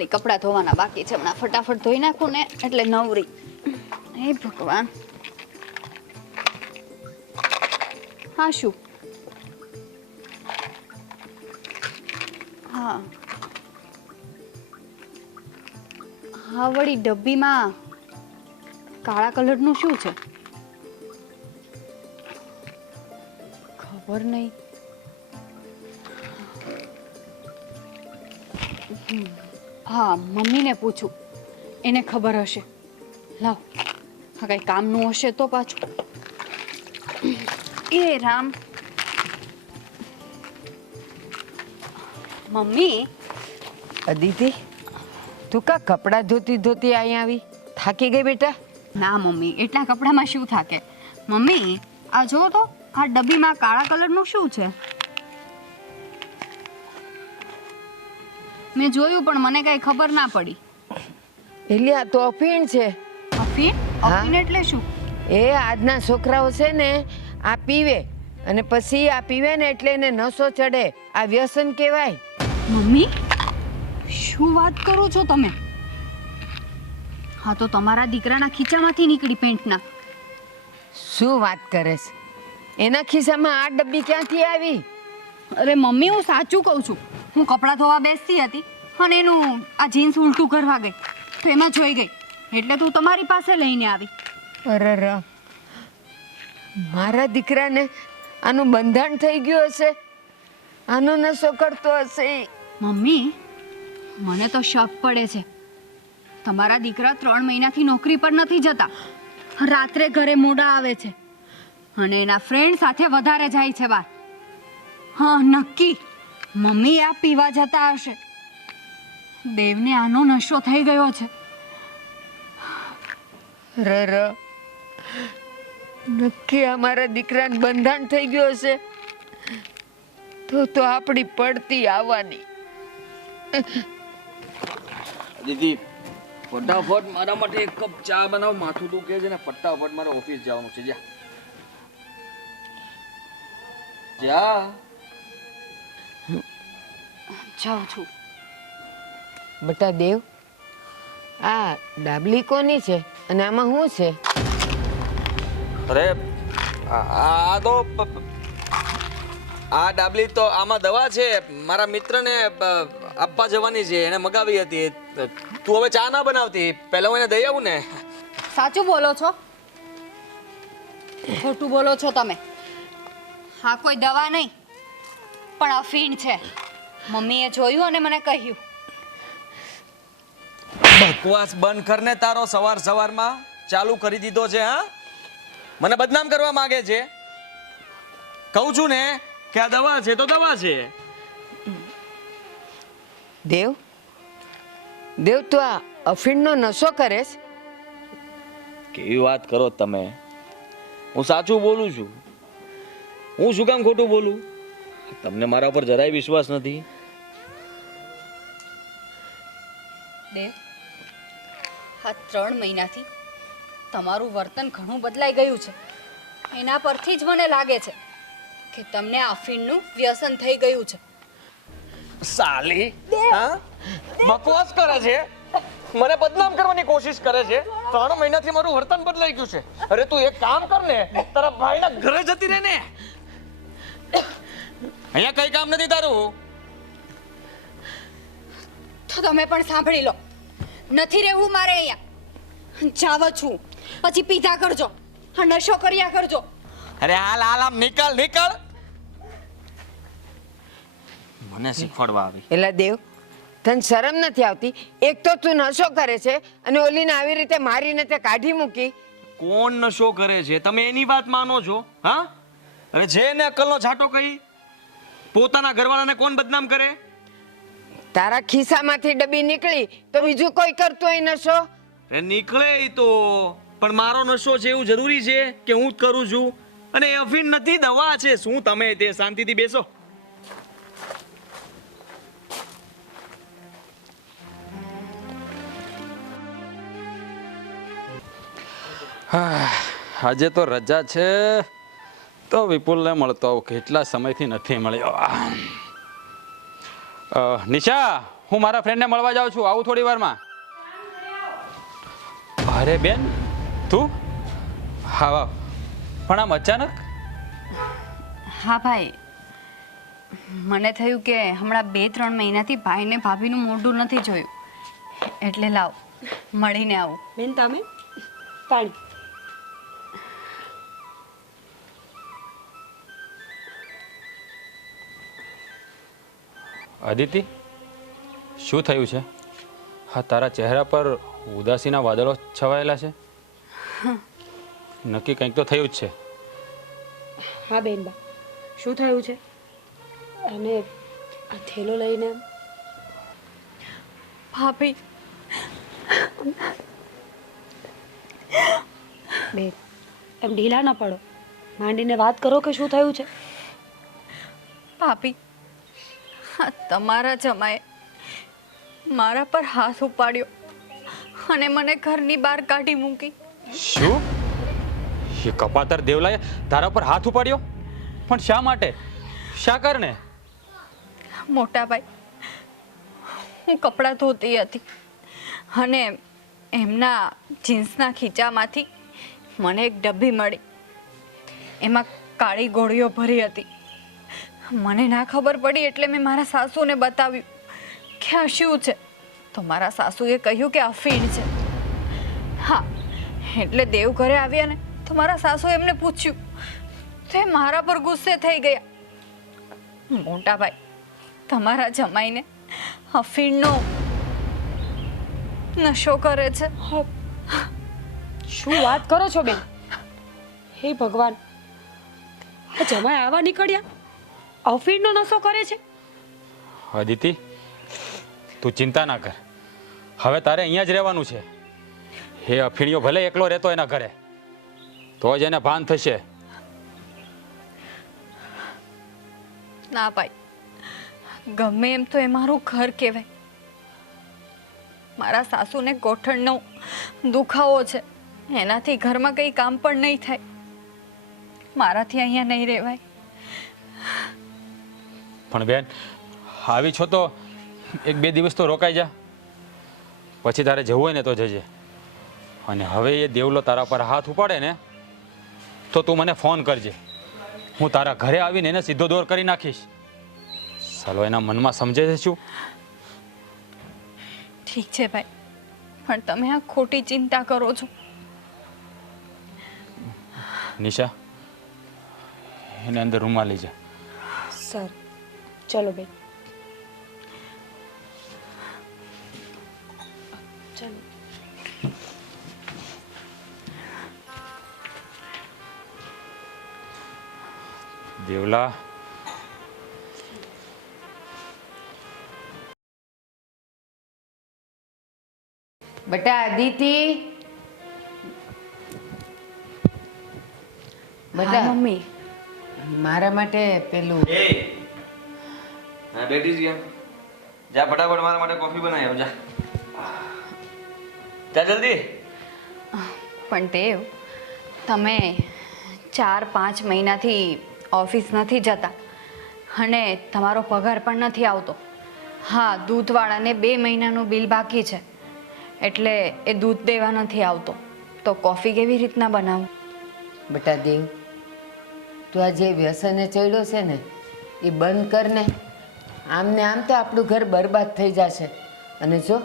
ખાલી કપડાં ધોવાના બાકી છે, હમણાં ફટાફટ ધોઈ નાખું ને એટલે નવરી. હે ભગવાન. હા શું? હા હા વળી ડબ્બીમાં કાળા કલરનું શું છે? ખબર નહીં. હા મમ્મીને પૂછું, એને ખબર હશે. લાવ, હા કઈ કામનું હશે તો પાછું. એ રામ. મમ્મી. અદિતિ, તું કા કપડાં ધોતી ધોતી અહીંયા આવી? થાકી ગઈ બેટા? ના મમ્મી, એટલા કપડામાં શું થાકે. મમ્મી આ જો તો, આ ડબ્બીમાં કાળા કલરનું શું છે? મેં જોયું પણ મને કઈ ખબર ના પડી. એલી આ તો અફીણ છે. અફીણ? હા. અફીણ એટલે શું? એ આજના છોકરાઓ છે ને આ પીવે અને પછી આ પીવે ને એટલે એને નશો ચડે. આ વ્યસન કહેવાય. મમ્મી શું વાત કરો છો તમે? હા તો તમારા દીકરાના ખીચામાંથી નીકળી પેન્ટના. શું વાત કરે છે? એના ખિસ્સામાં આ ડબ્બી ક્યાંથી આવી? અરે મમ્મી હું સાચું કહું છું. હું કપડાં ધોવા બેસતી હતી અને એનું આ જીન્સ ઉલટું કરવા ગઈ તો એમાં જોઈ ગઈ એટલે તું તમારી પાસે લઈને આવી. અરે મારા દીકરાને આનું બંધાણ થઈ ગયું હશે. આનો નશો કરતો હશે. મમ્મી મને તો શક પડે છે. તમારા દીકરા 3 મહિનાથી નોકરી પર નથી જતા, રાત્રે ઘરે મોડા આવે છે અને એના ફ્રેન્ડ સાથે વધારે જાય છે બહાર. હા નક્કી મમ્મી આ પીવા જતા હશે. દેવને આનો નશો થઈ ગયો છે. નક્કી અમારા દીકરાને બંધાણ થઈ ગયું હશે. તો આપણી પડતી આવવાની. દીદી ફટાફટ મારા માટે એક કપ ચા બનાવ, માથું દુખે છે ને ફટાફટ મારે ઓફિસ જવાનું છે. જા જાઉં છું. બટા દેવ, આ ડાબલી કોની છે અને આમાં શું છે? અરે આ તો આ ડાબલી તો આમાં દવા છે, મારા મિત્રને આપવા જવાની છે, એને મગાવી હતી. તું હવે ચા ના બનાવતી, પહેલા હું એને દઈ આવું ને. સાચું બોલો છો? ખોટું બોલો છો તમે. હા કોઈ દવા નહીં પણ અફીણ છે. મમ્મીએ જોયું અને મને કહ્યું. બકવાસ બંધ કરને તારો. સવારમાં ચાલુ કરી દીધો છે. હા મને બદનામ કરવા માંગે છે. કહું છું ને કે આ દવા છે તો દવા છે. દેવ, તું આ અફીણનો નશો કરે છે? કેવી વાત કરો તમે? હું સાચું બોલું છું. હું શું કામ ખોટું બોલું? તમને મારા પર જરાય વિશ્વાસ નથી. દેવ આ 3 મહિનાથી તમારું વર્તન ઘણું બદલાઈ ગયું છે. એના પરથી જ મને લાગે છે કે તમને અફીણનું વ્યસન થઈ ગયું છે. સાલી હા બકવાસ કરે છે, મને બદનામ કરવાની કોશિશ કરે છે. 3 મહિનાથી મારું વર્તન બદલાઈ ગયું છે. અરે તું એક કામ કર ને, તારા ભાઈના ઘરે જતી રહે ને. અહીંયા કઈ કામ નથી તારું. તો તમે પણ સાંભળી લો, નથી રહેવું મારે અહીંયા. જાવ છું પછી પીધા કરજો, નશો કર્યા કરજો. અરે હાલ હાલ આમ નીકળ નીકળ. મને શીખવાડવા આવી. એલા દેવ, તને શરમ નથી આવતી? એક તો તું નશો કરે છે અને ઓલીને આવી રીતે મારીને તે કાઢી મૂકી. કોણ નશો કરે છે? તમે એની વાત માનો છો? હા અરે જે ને અકલનો ઝાટો કહી પોતાના ઘરવાળાને કોણ બદનામ કરે? તારા ખિસ્સામાંથી ડબ્બી નીકળી તો બીજું કોઈ કરતું હોય નશો? એ નીકળે તો પણ મારો નશો છે એવું જરૂરી છે કે હું જ કરું છું? અને એ અફીણ નથી, દવા છે. શું તમે તે શાંતિથી બેસો. આજે તો રજા છે તો વિપુલને મળતો આવું. કેટલા સમયથી નથી મળ્યો. નિશા, હું મારા ફ્રેન્ડને મળવા જાઉં છું, આવું થોડી વારમાં. અરે બેન, તું? હા વાહ, પણ આમ અચાનક? હા ભાઈ, મને થયું કે હમણાં 2-3 મહિનાથી ભાઈને ભાભીનું મોઢું નથી જોયું, એટલે લાવ મળીને આવું. બેન તમે પાણી. અદિતિ, શું થયું છે? હા, તારા ચહેરા પર ઉદાસીના વાદળો છવાયેલા છે. નક્કી કંઈક તો થયું જ છે. હા બેન બા, શું થયું છે? અને આ થેલો લઈને ભાભી, બેન એમ ઢીલા ના પડો, માંડીને વાત કરો કે શું થયું છે. ભાભી, હા, તમારા જમાએ મારા પર હાથ ઉપાડ્યો અને મને ઘરની બહાર કાઢી મૂકી. શું? એ કપાતર દેવલાએ તારા પર હાથ ઉપાડ્યો? પણ શા માટે? શા કારણે? મોટા ભાઈ, હું કપડાં ધોતી હતી અને એમના જીન્સના ખીચામાંથી મને એક ડબ્બી મળી. એમાં કાળી ગોળીઓ ભરી હતી. મને ના ખબર પડી એટલે મેં મારા સાસુને બતાવ્યું કે આ શું છે. તો મારા સાસુએ કહ્યું કે અફીણ છે. હા, એટલે દેવ ઘરે આવ્યા ને તો મારા સાસુએ એમને પૂછ્યું તો એ મારા પર ગુસ્સે થઈ ગયા. મોટા ભાઈ, તમારા જમાઈને અફીણનો નશો કરે છે. શું વાત કરો છો બેન? હે ભગવાન, આ જમાઈ આવા નીકળ્યા, અફીણનો નશો કરે છે. અદિતિ, તું ચિંતા ના કર. હવે તારે અહીંયા જ રહેવાનું છે. એ અફીણીઓ ભલે એકલો રહેતો એના ઘરે, તો જ એને ભાન થશે. ના ભાઈ, ગમે એમ તો એ મારું ઘર કહેવાય. મારા સાસુને ગોઠણનો દુખાવો છે, એનાથી ઘરમાં કંઈ કામ પણ નહીં થાય. મારાથી અહીંયા નહીં રહેવાય. પણ બેન, આવી છો તો 1-2 દિવસ તો રોકાઈ જા. પછી તારે જવું હોય ને તો જજે. અને હવે એ દેવલો તારા પર હાથ ઉપાડે ને તો તું મને ફોન કરજે. હું તારા ઘરે આવીને એને સીધો દોર કરી નાખીશ. સાલો એના મનમાં સમજે છે શું? ઠીક છે ભાઈ, પણ તમે આ ખોટી ચિંતા કરો છો. નિશા, એને અંદર રૂમમાં લઈ જા. સર ચલો બેન, ચલો. દેવલા, બેટા અદિતિ, બેટા હા મમ્મી. મારા માટે પેલું એ હા, બેઠી જ ગયા. જા ફટાફટ મારા માટે કોફી બનાવી આવ. જા જા જલ્દી. પણ દેવ, તમે 4-5 મહિનાથી ઓફિસ નથી જતા અને તમારો પગાર પણ નથી આવતો. હા, દૂધવાળાને 2 મહિનાનું બિલ બાકી છે, એટલે એ દૂધ દેવા નથી આવતો. તો કોફી કેવી રીતના બનાવું? બેટા દેવ, તું આ જે વ્યસને ચડ્યો છે ને એ બંધ કર ને. આમ ને આમ તો આપણું ઘર બરબાદ થઈ જશે. અને જો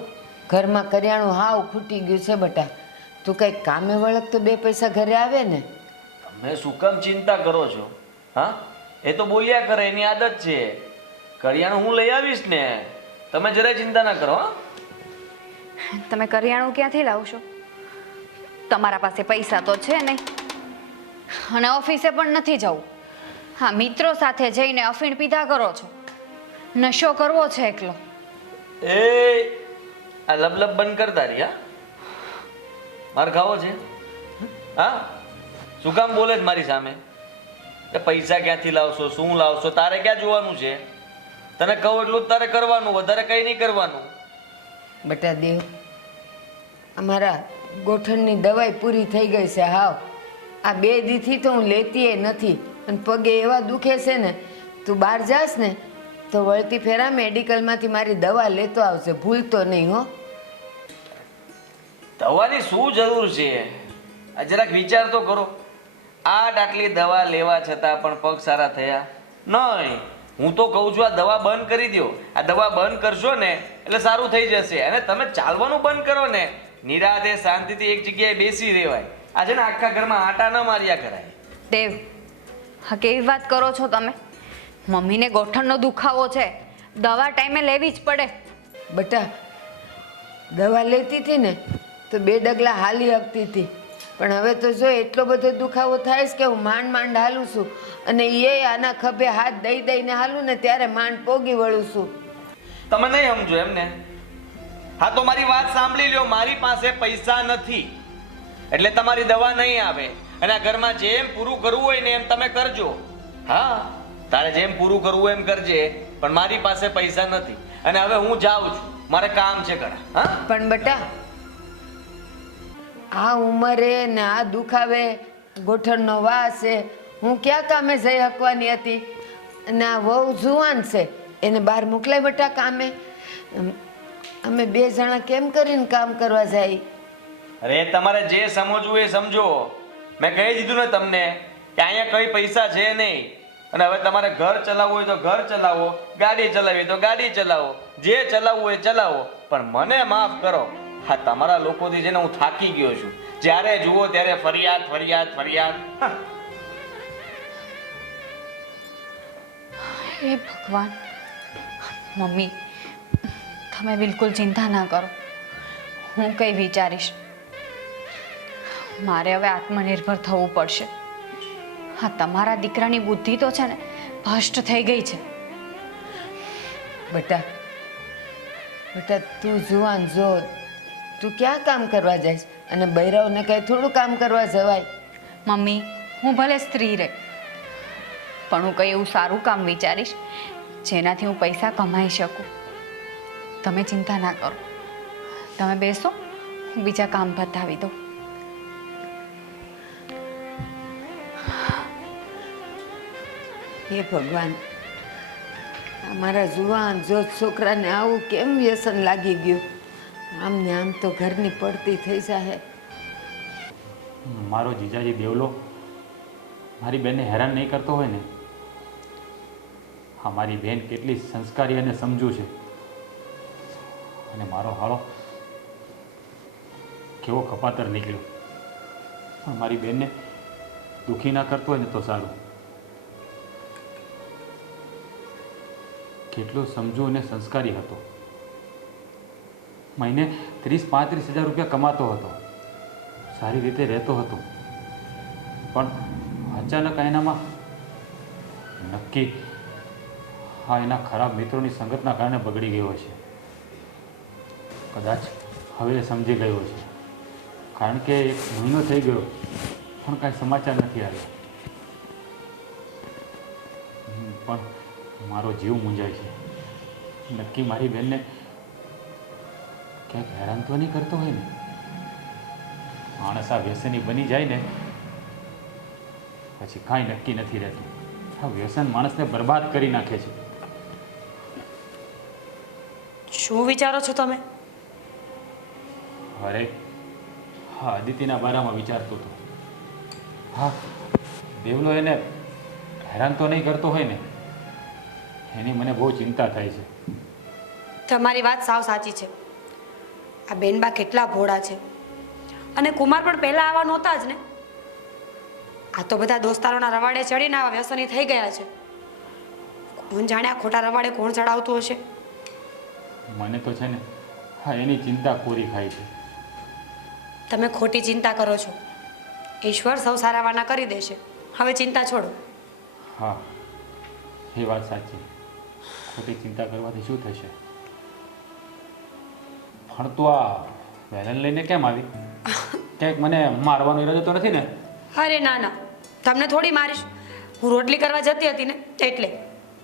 ઘરમાં કરિયાણું હાવ ખૂટી ગયું છે બેટા. તું કંઈક કામે વળગ તો 2 પૈસા ઘરે આવે ને. તમે શું કામ ચિંતા કરો છો? હા, એ તો બોલ્યા કરે, એની આદત છે. કરિયાણું હું લઈ આવીશ ને, તમે જરાય ચિંતા ના કરો. હા, તમે કરિયાણું ક્યાંથી લાવશો? તમારા પાસે પૈસા તો છે નહીં અને ઓફિસે પણ નથી જવું. હા, મિત્રો સાથે જઈને અફીણ પીધા કરો છો. નશો કરવો છે એકલો. એ આ લબલબ બંધ કરતા રહી. હા, માર ખાવો છે. હા, શું કામ બોલે છે મારી સામે? કે પૈસા ક્યાંથી લાવશો, શું લાવશો, તારે ક્યાં જોવાનું છે? તને કહું એટલું જ તારે કરવાનું, વધારે કઈ નહીં કરવાનું. બેટા દેવ, અમારા ગોઠણની દવાઈ પૂરી થઈ ગઈ છે હાવ. આ 2 દીથી તો હું લેતી નથી અને પગે એવા દુખે છે ને. તું બહાર જાસ ને તો વળતી ફેરા મેડિકલમાંથી મારી દવા લેતો આવશે, ભૂલતો નહીં હો. દવાની શું જરૂર છે? આ જરાક વિચાર તો કરો. આટલી દવા લેવા છતાં પણ પગ સારા થયા નહીં. હું તો કહું છું આ દવા બંધ કરી દો. આ દવા બંધ કરશો ને એટલે સારું થઈ જશે. અને તમે ચાલવાનું બંધ કરો ને, નિરાતે શાંતિથી એક જગ્યાએ બેસી રહેવાય. આ છે ને આખા ઘરમાં આટા ન માર્યા કરાય. દેવ, હા કેવી વાત કરો છો તમે? મમ્મીને ગોઠણનો દુખાવો છે, દવા ટાઈમે લેવી જ પડે. બટા, દવા લેતી હતી ને તો 2 ડગલા હાલી શકતી હતી, પણ હવે તો જો એટલો બધો દુખાવો થાય છે કે હું માંડ માંડ હાલું છું. અને એ આના ખભે હાથ દઈ દઈને હાલું ને ત્યારે માંડ પોગી વળું છું. તમે નહીં સમજો એમને? હા તો મારી વાત સાંભળી લ્યો. મારી પાસે પૈસા નથી એટલે તમારી દવા નહીં આવે. અને આ ઘરમાં જેમ પૂરું કરવું હોય ને એમ તમે કરજો. હા, તારે જેમ પૂરું કરવું હોય એમ કરજે, પણ મારી પાસે પૈસા નથી. અને હવે હું જાઉં છું, મારે કામ છે ઘણા. હા, પણ બટા, આ ઉંમરે ને આ દુખાવે, ગોઠણનો વાસ છે, હું ક્યાં કામે જઈ શકવાની હતી? અને આ વહુ જુવાન છે, એને બહાર મોકલાય બટા કામે. અમે 2 જણા કેમ કરીને કામ કરવા જાય? અરે તમારે જે સમજવું એ સમજો. મેં કહી દીધું ને તમને કે અહીંયા કઈ પૈસા છે નહીં. અને હવે તમારે ઘર ચલાવવું હોય તો ઘર ચલાવો, ગાડી ચલાવવી હોય તો ગાડી ચલાવો, જે ચલાવવું હોય ચલાવો, પણ મને માફ કરો. હા, તમારા લોકોથી છે ને હું થાકી ગયો છું. જ્યારે જુઓ ત્યારે ફરિયાદ ફરિયાદ ફરિયાદ. હા. હે ભગવાન, મમ્મી તમે બિલકુલ ચિંતા ના કરો, હું કંઈ વિચારીશ. મારે હવે આત્મનિર્ભર થવું પડશે. હા, તમારા દીકરાની બુદ્ધિ તો છે ને ભ્રષ્ટ થઈ ગઈ છે. બટા, બટા તું જુવાન જો, તું ક્યાં કામ કરવા જઈશ? અને બૈરાવને કઈ થોડું કામ કરવા જવાય? મમ્મી, હું ભલે સ્ત્રી રહે, પણ હું કંઈ એવું સારું કામ વિચારીશ જેનાથી હું પૈસા કમાઈ શકું. તમે ચિંતા ના કરો, તમે બેસો, હું બીજા કામ બતાવી દઉં. હે ભગવાન, અમારા જુવાન જો છોકરાને આવું કેમ વ્યસન લાગી ગયું? આમ ને આમ તો ઘરની પડતી થઈ જાય. મારો જીજાજી દેવલો મારી બેનને હેરાન નહીં કરતો હોય ને, હા મારી બેન કેટલી સંસ્કારી અને સમજુ છે, અને મારો હાળો કેવો કપાતર નીકળ્યો. પણ મારી બેનને દુઃખી ના કરતો હોય ને તો સારું. કેટલો સમજુ અને સંસ્કારી હતો. મહિને 30-35 હજાર રૂપિયા કમાતો હતો, સારી રીતે રહેતો હતો, પણ અચાનક એનામાં નક્કી હા એના ખરાબ મિત્રોની સંગતના કારણે બગડી ગયો છે. કદાચ હવે એ સમજી ગયો છે, કારણ કે 1 મહિનો થઈ ગયો પણ કાંઈ સમાચાર નથી આવ્યા. પણ મારો જીવ મૂંઝાય છે. નક્કી મારી બેનને ક્યાંક હેરાન તો નહીં કરતો હોય ને? માણસ આ વ્યસની બની જાય ને પછી કાંઈ નક્કી નથી રહેતું. આ વ્યસન માણસને બરબાદ કરી નાખે છે. શું વિચારો છો તમે? અરે હા, અદિતિના બારામાં વિચારતો હતો. હા, દેવલો એને હેરાન તો નહીં કરતો હોય ને, એની મને બહુ ચિંતા થાય છે. તમારી વાત સાવ સાચી છે. આ બેનબા કેટલા ભોળા છે, અને કુમાર પણ પહેલા આવા નહોતા જ ને. આ તો બધા દોસ્તારોના રવાડે ચડીને આવા વ્યસની થઈ ગયા છે. કોણ જાણે આ ખોટા રવાડે કોણ ચડાવતું હશે? મને તો છે ને હા એની ચિંતા કોરી ખાય છે. તમે ખોટી ચિંતા કરો છો. ઈશ્વર સૌ સારાવાના કરી દેશે. હવે ચિંતા છોડો. હા, એ વાત સાચી. ખોટી ચિંતા કરવાથી શું થશે? પણ તો આ વેલન લઈને કેમ આવી? ક્યાંક મને મારવાનો ઈરાદો તો નથી ને? અરે ના ના, તમને થોડી મારીશ. હું રોટલી કરવા જતી હતી ને એટલે.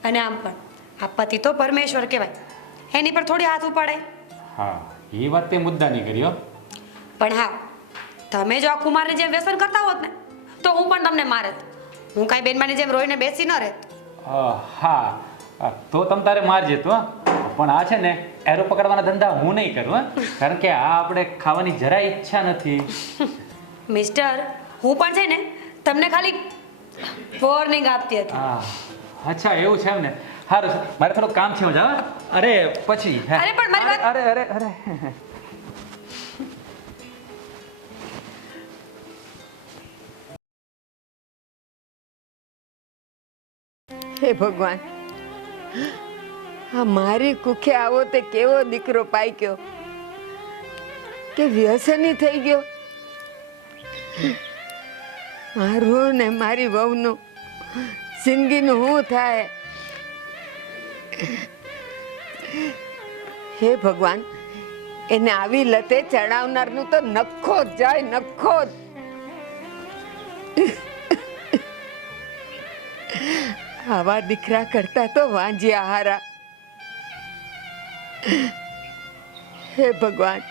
અને આમ પણ આ પતિ તો પરમેશ્વર કહેવાય, એની પર થોડી હાથ ઉપાડાય. હા, એ વાત તે મુદ્દાની કરી હો. પણ હા, તમે જો આ કુમારને જેમ વ્યસન કરતા હોત ને તો હું પણ તમને મારત. હું કાંઈ બેનમાની જેમ રોઈને બેસી ન રહેત. હા, હા, તો તમ તારે મારજે તો હા. પણ આ છે ને એરો પકડવાના ધંધા હું નહીં કરું હા, કારણ કે આ આપણે ખાવાની જરાય ઈચ્છા નથી. મિસ્ટર, હું પણ છે ને તમને ખાલી વોર્નિંગ આપતી હતી. હા, અચ્છા એવું છે એમ ને. સારું, મારે થોડું કામ છે હું જાઉં હા? અરે પછી હા. અરે પણ મારી વાત- અરે અરે અરે હે ભગવાન, આ મારી કુખે આવો તે કેવો દીકરો પાક્યો કે વ્યસની થઈ ગયો. મારું ને મારી વહુનું જિંદગીનું શું થાય? હે ભગવાન, એને આવી લતે ચડાવનારનું તો નખો જ જાય, નખો જ. આવા દીકરા કરતા તો વાંજ્યા હારા. હે ભગવાન,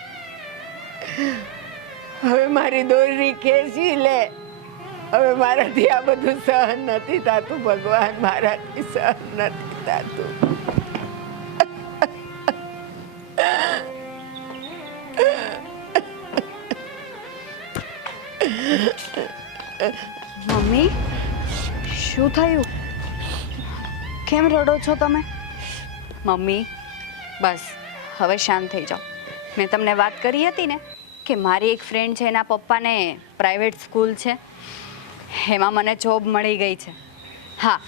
હવે મારી દોરી ખેંચી લે. હવે મારાથી આ બધું સહન નથી થતું ભગવાન, મારાથી સહન નથી થતું. મમ્મી, શું થયું? કેમ રડો છો તમે? મમ્મી, બસ હવે શાંત થઈ જાઓ. મેં તમને વાત કરી હતી ને કે મારી એક ફ્રેન્ડ છે, એના પપ્પાને પ્રાઇવેટ સ્કૂલ છે, એમાં મને જોબ મળી ગઈ છે. હા,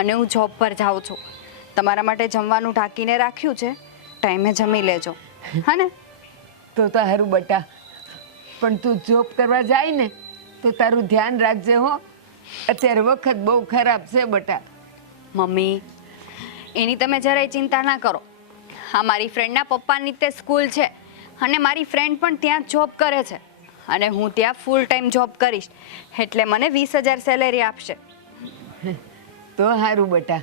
અને હું જોબ પર જાઉં છું. તમારા માટે જમવાનું ઢાંકીને રાખ્યું છે, ટાઈમે જમી લેજો હા ને? તો સારું બટા, પણ તું જોબ કરવા જાય ને તો તારું ધ્યાન રાખજે હો. અત્યારે વખત બહુ ખરાબ છે બટા. મમ્મી, એની તમે જરાય ચિંતા ના કરો. હા, મારી ફ્રેન્ડના પપ્પાની તે સ્કૂલ છે અને મારી ફ્રેન્ડ પણ ત્યાં જોબ કરે છે અને હું ત્યાં ફૂલ ટાઈમ જોબ કરીશ એટલે મને 20,000 સેલેરી આપશે. તો સારું બટા.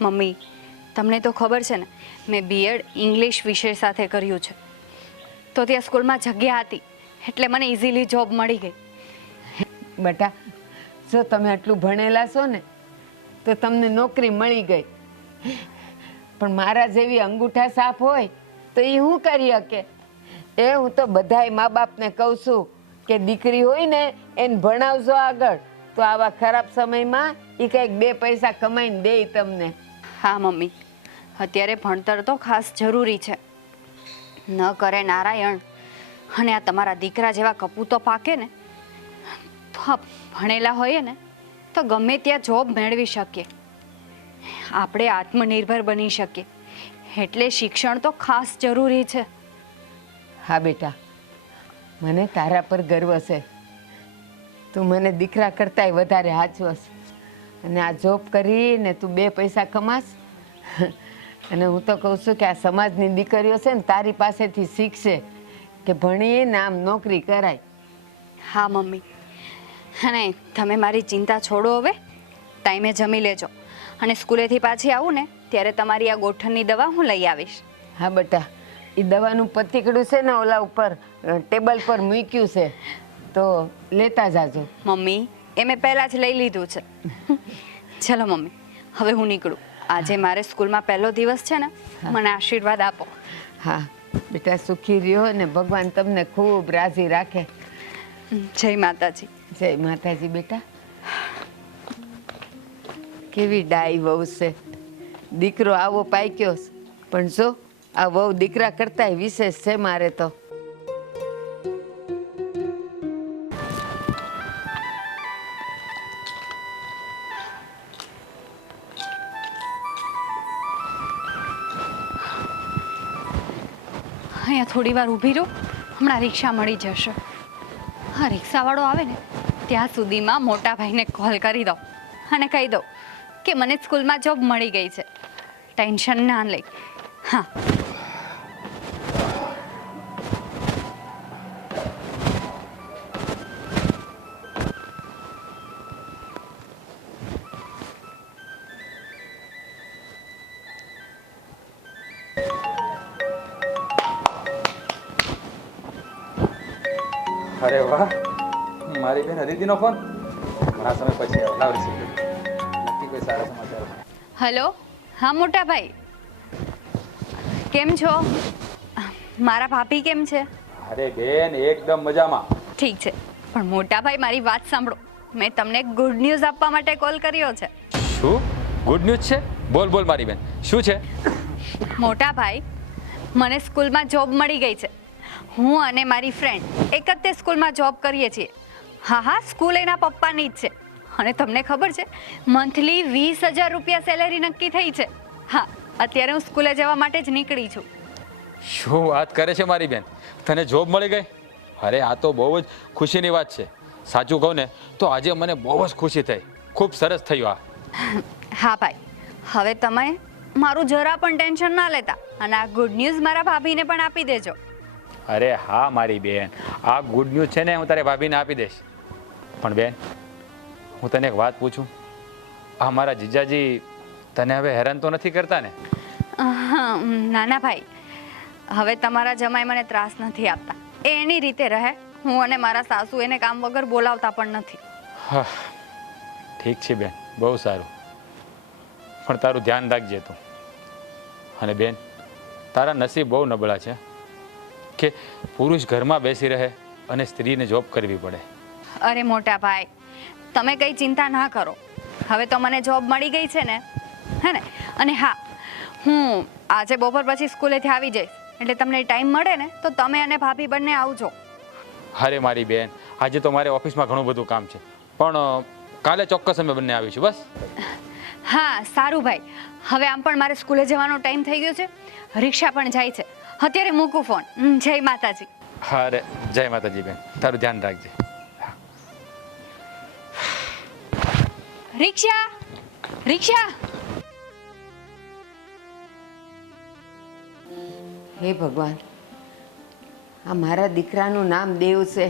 મમ્મી, તમને તો ખબર છે ને મેં બીએડ ઇંગ્લિશ વિષય સાથે કર્યું છે, તો ત્યાં સ્કૂલમાં જગ્યા હતી એટલે મને ઇઝીલી જોબ મળી ગઈ. બટા, જો તમે આટલું ભણેલા છો ને તો તમને નોકરી મળી ગઈ, પણ મારા જેવી અંગૂઠા સાફ હોય તો એ શું કરી શકે? એ હું તો બધાય મા બાપને કહું છું કે દીકરી હોય ને એને ભણાવજો આગળ, તો આવા ખરાબ સમયમાં એ કંઈક 2 પૈસા કમાઈને દે તમને. હા મમ્મી, અત્યારે ભણતર તો ખાસ જરૂરી છે. ન કરે નારાયણ અને આ તમારા દીકરા જેવા કપૂતો પાકે ને તો આ ભણેલા હોઈએ ને તો ગમે ત્યાં જોબ મેળવી શકીએ, આપણે આત્મનિર્ભર બની શકીએ. એટલે શિક્ષણ તો ખાસ જરૂરી છે. હા બેટા, મને તારા પર ગર્વ છે. તું મને દીકરા કરતાંય વધારે હાચવસ અને આ જોબ કરીને તું 2 પૈસા કમાસ. અને હું તો કહું છું કે આ સમાજની દીકરીઓ છે ને તારી પાસેથી શીખશે કે ભણીને આમ નોકરી કરાય. હા મમ્મી, અને તમે મારી ચિંતા છોડો. હવે ટાઈમે જમી લેજો અને સ્કૂલેથી પાછી આવું ને ત્યારે તમારી આ ગોઠણની દવા હું લઈ આવીશ. હા બેટા, એ દવાનું પતીકડું છે ને ઓલા ઉપર ટેબલ પર મૂક્યું છે, તો લેતા જાજો. મમ્મી, એ મેં પહેલાં જ લઈ લીધું છે. ચલો મમ્મી, હવે હું નીકળું. આજે મારે સ્કૂલમાં પહેલો દિવસ છે ને, મને આશીર્વાદ આપો. હા બેટા, સુખી રહ્યો ને ભગવાન તમને ખૂબ રાજી રાખે. જય માતાજી. જય માતાજી. બેટા, કેવી ડાઈ વહુ છે. દીકરો આવો પાક્યો છે, પણ જો આ વહુ દીકરા કરતાંય વિશેષ છે મારે તો. અહીંયા થોડી વાર ઊભી રહો, હમણાં રિક્ષા મળી જશે. હા, રિક્ષાવાળો આવે ને ત્યાં સુધીમાં મોટા ભાઈને કોલ કરી દો અને કહી દો કે મને સ્કૂલમાં જોબ મળી ગઈ છે. ટેન્શન ના લઈ. હા, અરે વાહ, મારી બેન અદિતિનો ફોન. ઘણા સમય પછી લાવ રિસીવ કર્યો. નક્કી કોઈ સારા સમાચાર. હેલો. હા મોટા ભાઈ, કેમ છો? મારા ભાભી કેમ છે? અરે બેન એકદમ મજામાં. ઠીક છે, પણ મોટા ભાઈ મારી વાત સાંભળો. મેં તમને ગુડ ન્યૂઝ આપવા માટે કોલ કર્યો છે. શું ગુડ ન્યૂઝ છે? બોલ બોલ મારી બેન, શું છે? મોટા ભાઈ, મને સ્કૂલમાં જોબ મળી ગઈ છે. હું અને મારી ફ્રેન્ડ એક જ તે સ્કૂલમાં જોબ કરીએ છીએ. હા, સ્કૂલ એના પપ્પાની જ છે. અને તમને ખબર છે, મંથલી 20,000 રૂપિયા સેલેરી નક્કી થઈ છે. હા, અત્યારે હું સ્કૂલે જવા માટે જ નીકળી છું. શું વાત કરે છે મારી બેન, તને જોબ મળી ગઈ? અરે આ તો બહુ જ ખુશીની વાત છે. સાચું કહું ને તો આજે મને બહુ જ ખુશી થઈ. ખૂબ સરસ થયું આ. હા ભાઈ, હવે તમે મારું જરા પણ ટેન્શન ના લેતા અને આ ગુડ ન્યૂઝ મારા ભાભીને પણ આપી દેજો. અરે હા મારી બેન, આ ગુડ ન્યૂઝ છે ને હું તારે ભાભીને આપી દઈશ. પણ બેન, હું તને એક વાત પૂછું, આ મારા જીજાજી તને હવે હેરાન તો નથી કરતા ને? નાના ભાઈ, હવે તમારા જમાઈ મને ત્રાસ નથી આપતા. એ એની રીતે રહે. હું અને મારા સાસુ એને કામ વગર બોલાવતા પણ નથી. હા ઠીક છે બેન, બહુ સારું. પણ તારું ધ્યાન રાખજે તું. અને બેન, તારા નસીબ બહુ નબળા છે કે પુરુષ ઘરમાં બેસી રહે અને સ્ત્રીને જોબ કરવી પડે. અરે મોટા ભાઈ, તમે કંઈ ચિંતા ના કરો. હવે તો મને જોબ મળી ગઈ છે ને, હે ને? અને હા, હું આજે બપોર પછી સ્કૂલેથી આવી જઈશ. એટલે તમને ટાઈમ મળે ને તો તમે અને ભાભી બંને આવજો. અરે મારી બેન, આજે તો મારે ઓફિસમાં ઘણું બધું કામ છે, પણ કાલે ચોક્કસ અમે બંને આવીશું. બસ. હા સારું ભાઈ, હવે આમ પણ મારે સ્કૂલે જવાનો ટાઈમ થઈ ગયો છે. રિક્ષા પણ જાય છે. અત્યારે મૂકું ફોન. જય માતાજી. હા અરે જય માતાજી બેન, તારું ધ્યાન રાખજે. રિક્ષા, રિક્ષા. હે ભગવાન, આ મારા દીકરાનું નામ દેવ છે,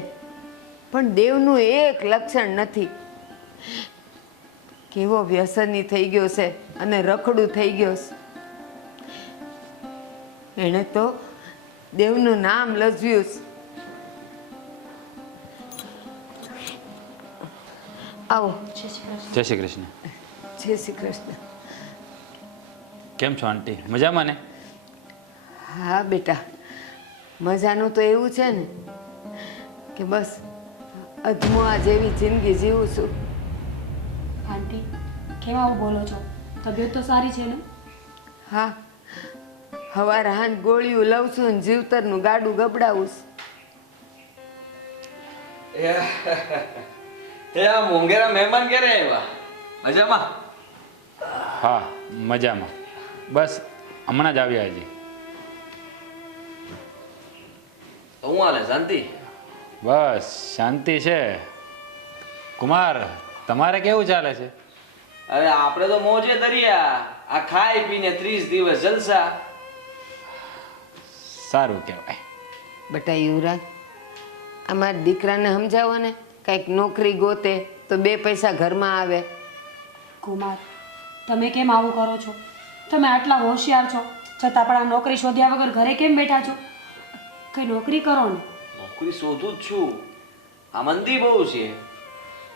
પણ દેવનું એક લક્ષણ નથી. કેવો વ્યસની થઈ ગયો છે અને રખડું થઈ ગયો છે. એણે તો દેવનું નામ લજવ્યું છે. આવો. જય શ્રી કૃષ્ણ. જય શ્રી કૃષ્ણ. કેમ છો આંટી, મજામાં ને? હા બેટા, મજાનું તો એવું છે ને કે બસ અજમોઆ જેવી જિંદગી જીવું છું. આંટી, કેમ આવું બોલો છો? તબિયત તો સારી છે ને? હા, હવાર હાંજ ગોળીઓ લઉં છું ને જીવતરનું ગાડું ગબડાવું છું. એ આ મોંઘેરા મહેમાન ક્યારે આવ્યા? મજામાં? હા મજામાં. બસ હમણાં જ આવ્યા હજી. હું હાલે શાંતિ? બસ શાંતિ છે. કુમાર, તમારે કેવું ચાલે છે? અરે આપણે તો મોજે દરિયા, આ ખાઈ પીને 30 દિવસ જલસા. સારું કહેવાય. બટા યુવરાજ, અમારા દીકરાને સમજાવો ને, કંઈક નોકરી ગોતે તો 2 પૈસા ઘરમાં આવે. કુમાર, તમે કેમ આવું કરો છો? તમે આટલા હોશિયાર છો છતાં પણ આ નોકરી શોધ્યા વગર ઘરે કેમ બેઠા છો? કઈ નોકરી કરો ને. નોકરી શોધું જ છું. આ મંદી બહુ છે.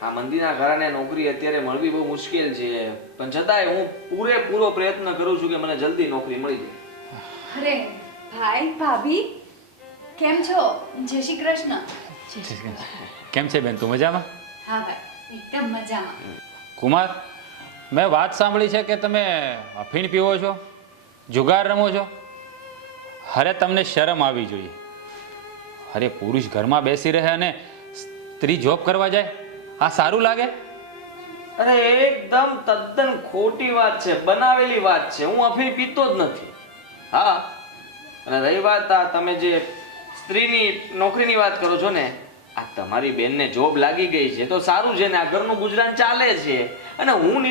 આ મંદીના કારણે નોકરી અત્યારે મળવી બહુ મુશ્કેલ છે, પણ છતાંય હું પૂરેપૂરો પ્રયત્ન કરું છું કે મને જલ્દી નોકરી મળી જાય. અરે ભાઈ, ભાભી કેમ છો? જય શ્રી કૃષ્ણ. કેમ છે બેન, તું મજામાં? હા ભાઈ, એકદમ મજામાં. કુમાર, મેં વાત સાંભળી છે કે તમે અફીણ પીવો છો, જુગાર રમો છો. અરે તમને શરમ આવી જોઈએ. અરે પુરુષ ઘરમાં બેસી રહે અને સ્ત્રી જોબ કરવા જાય, આ સારું લાગે? અરે એકદમ તદ્દન ખોટી વાત છે, બનાવેલી વાત છે. હું અફીણ પીતો જ નથી. હા, અને રહી વાત આ તમે જે સ્ત્રીની નોકરીની વાત કરો છો ને, આ તમારી બેનને જોબ લાગી ગઈ છે તો સારું છે ને, આ ઘરનું ગુજરાન ચાલે છે. અને હું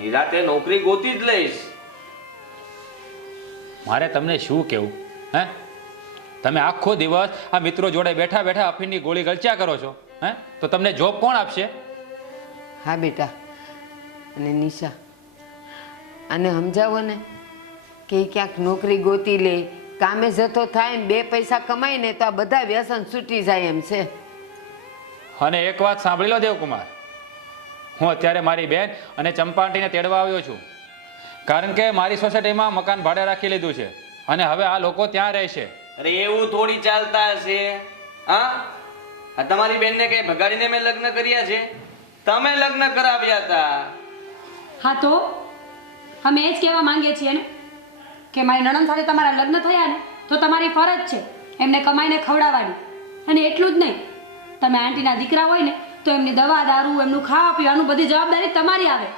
નિરાતે નોકરી ગોતી જ લઈશ. મારે તમને શું કહેવું? હે, તમે આખો દિવસ આ મિત્રો જોડે બેઠા બેઠા અફીણની ગોળી ગળચ્યા કરો છો. હે, તો તમને જોબ કોણ આપશે? હા બેટા, અને નિશા, આને સમજાવો ને કે ઈ ક્યાંક નોકરી ગોતી લે, કામે જતો થાય ને 2 પૈસા કમાય ને તો આ બધા વ્યસન છૂટી જાય એમ છે. અને એક વાત સાંભળી લો દેવકુમાર, હું અત્યારે મારી બેન અને ચંપાટીને તેડવા આવ્યો છું. કારણ કે મારી સોસાયટીમાં મકાન ભાડે રાખી લીધું છે અને હવે આ લોકો ત્યાં રહેશે. અરે એવું થોડી ચાલતા હશે. હા, આ તમારી બેનને કઈ ભગાડીને મેં લગ્ન કર્યા છે? તમે લગ્ન કરાવ્યા હતા. હા તો અમે એ જ કહેવા માંગીએ છીએ ને કે મારી નણંદ સાથે તમારા લગ્ન થયા ને તો તમારી ફરજ છે એમને કમાઈને ખવડાવવાની. અને એટલું જ નહીં, તમે આંટીના દીકરા હોય ને તો એમની દવા દારૂ એમનું ખાવા પીવાનું બધી જવાબદારી તમારી આવે.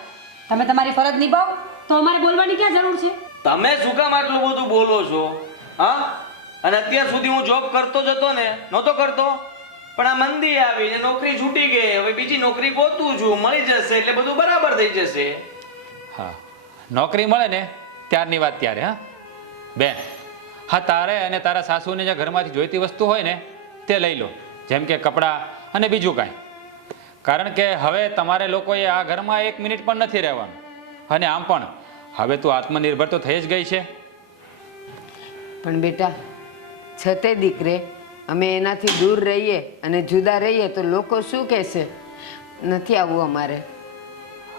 તમે તમારી ફરજ નિભાવો તો અમારે બોલવાની ક્યાં જરૂર છે? તમે શું કામ આટલું બધું બોલો છો? હા, અને અત્યાર સુધી હું જોબ કરતો જ હતો ને, નહોતો કરતો, પણ આ મંદી આવી ને નોકરી છૂટી ગઈ, હવે બીજી નોકરી ગોતું છું, મળી જશે એટલે બધું બરાબર થઈ જશે. હા, નોકરી મળે ને ત્યારની વાત ત્યારે. હા બેન, હા તારે અને તારા સાસુને જે ઘરમાંથી જોઈતી વસ્તુ હોય ને તે લઈ લો, જેમ કે કપડાં અને બીજું કાંઈ. કારણ કે હવે તમારે લોકોએ આ ઘરમાં 1 મિનિટ પણ નથી રહેવાનું. અને આમ પણ હવે તું આત્મનિર્ભર તો થઈ જ ગઈ છે. પણ બેટા, છતે દીકરે અમે એનાથી દૂર રહીએ અને જુદા રહીએ તો લોકો શું કહેશે? નથી આવવું અમારે.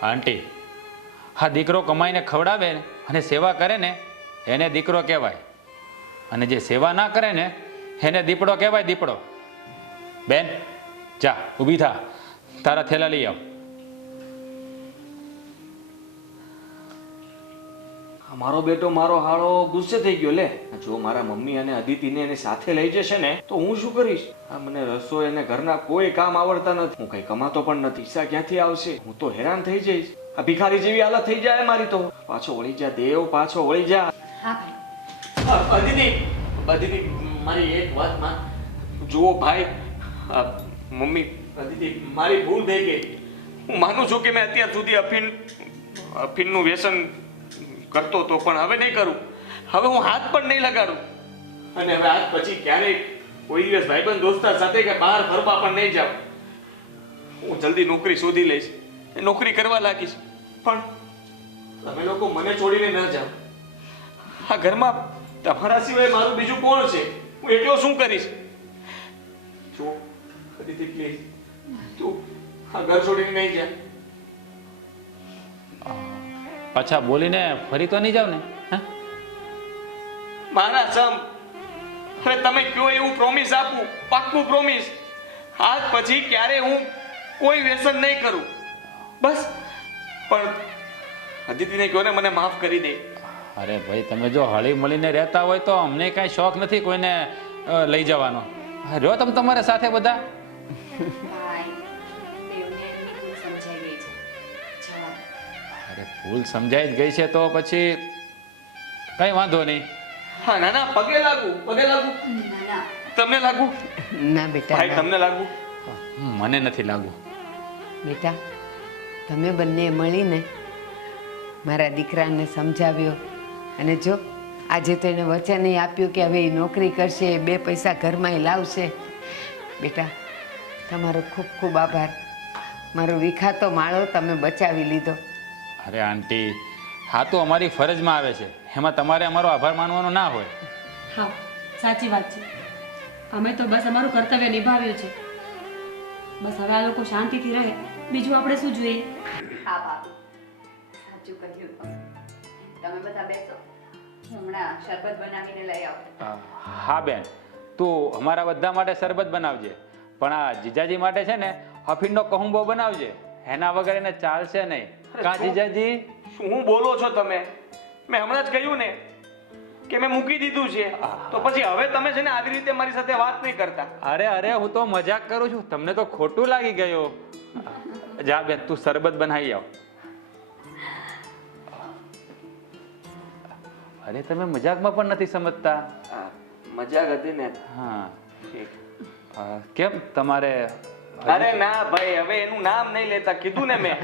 આંટી, હા દીકરો કમાઈને ખવડાવે ને અને સેવા કરે ને એને દીકરો કહેવાય, અને જે સેવા ના કરે ને એને દીપડો કહેવાય, દીપડો. બેન જા, ઊભી થા, તારા થેલા લઈ આવ. મારો બેટો મારો હાળો ગુસ્સે થઈ ગયો. લે, જો મારા મમ્મી અને અદિતિને એની સાથે લઈ જશે ને તો હું શું કરીશ? આ મને રસોઈ અને ઘરના કોઈ કામ આવડતા નથી, હું કઈ કમાતો પણ નથી, પૈસા ક્યાંથી આવશે? હું તો હેરાન થઈ જઈશ. આ ભિખારી જેવી હાલત થઈ જાય મારી તો. પાછો વળી જા દેવ, પાછો વળી જા. હા ભાઈ. અદિતિ, મારી એક વાત માં. જુઓ ભાઈ, મમ્મી, અદિતિ, મારી ભૂલ થઈ ગઈ. હું માનું છું કે મેં અત્યાર સુધી અફીણનું વ્યસન કરતો હતો, પણ હવે નહીં કરું. હવે હું હાથ પણ નહીં લગાડું. અને હવે આજ પછી ક્યારેય કોઈ દિવસ ભાઈબંધ દોસ્તાર સાથે કે બહાર ફરવા પણ નહીં જાઉં. હું જલ્દી નોકરી શોધી લઈશ, નોકરી કરવા લાગીશ. પણ તમે લોકો મને છોડીને ન જાઓ. આ ઘરમાં તમારા સિવાય મારું બીજું કોણ છે? હું એકલો શું કરીશ? જો અદિતિ પ્લીઝ, તું આ ઘર છોડીને નહીં જા. પાછા બોલીને ફરી તો નહીં જાવ ને? હા, મારા સમ, હવે તમે કયો એવું પ્રોમિસ આપું, પાક્કું પ્રોમિસ. આજ પછી ક્યારે હું કોઈ વ્યસન નહીં કરું, બસ. પણ અદિતિને કહો ને મને માફ કરી દે. અરે ભાઈ, તમે જો હળી મળીને રહેતા હોય તો અમને કાંઈ શોખ નથી કોઈને લઈ જવાનો. રહ્યો તમે તમારા સાથે બધા. અરે ભૂલ સમજાઈ જ ગઈ છે તો પછી કઈ વાંધો નહીં. હા, ના ના, પગે લાગુ, પગે લાગુ. તમને લાગુ? ના બેટા, ભાઈ ના. તમને લાગુ? મને નથી લાગુ. બેટા, તમે બંને મળીને મારા દીકરાને સમજાવ્યો, અને જો આજે તો એને વચન આપ્યું કે હવે એ નોકરી કરશે, 2 પૈસા ઘરમાં લાવશે. બેટા, તમારો ખૂબ ખૂબ આભાર. મારો વિખાતો માળો તમે બચાવી લીધો. અરે આંટી, હા તો અમારી ફરજમાં આવે છે, એમાં તમારે અમારો આભાર માનવાનો ના હોય. હા, સાચી વાત છે. અમે તો બસ અમારું કર્તવ્ય નિભાવ્યું છે. બસ હવે આ લોકો શાંતિથી રહે, બીજું આપણે શું જોઈએ? હા ભાભી, સાચું કહ્યું. તમે બધા બેસો, હું હમણાં શરબત બનાવીને લઈ આવું. હા બેન, તું અમારા બધા માટે શરબત બનાવજે, પણ આ જીજાજી માટે છે ને અફીણનો કહુંબો બનાવજે. એના વગર એને ચાલશે નહીં. કા જીજાજી? શું બોલો છો તમે? મેં હમણાં જ કહ્યું ને કે મેં મૂકી દીધું છે, તો પછી હવે તમે છે ને આવી રીતે મારી સાથે વાત નહીં કરતા. અરે અરે, હું તો મજાક કરું છું, તમને તો ખોટું લાગી ગયું. જા બેન, તું શરબત બનાવી આવ. અરે તમે મજાકમાં પણ નથી સમજતા. મજાક હતી ને. હા, કેમ તમારે? અરે ના ભાઈ, હવે એનું નામ નહીં લેતા, કીધું ને મેં.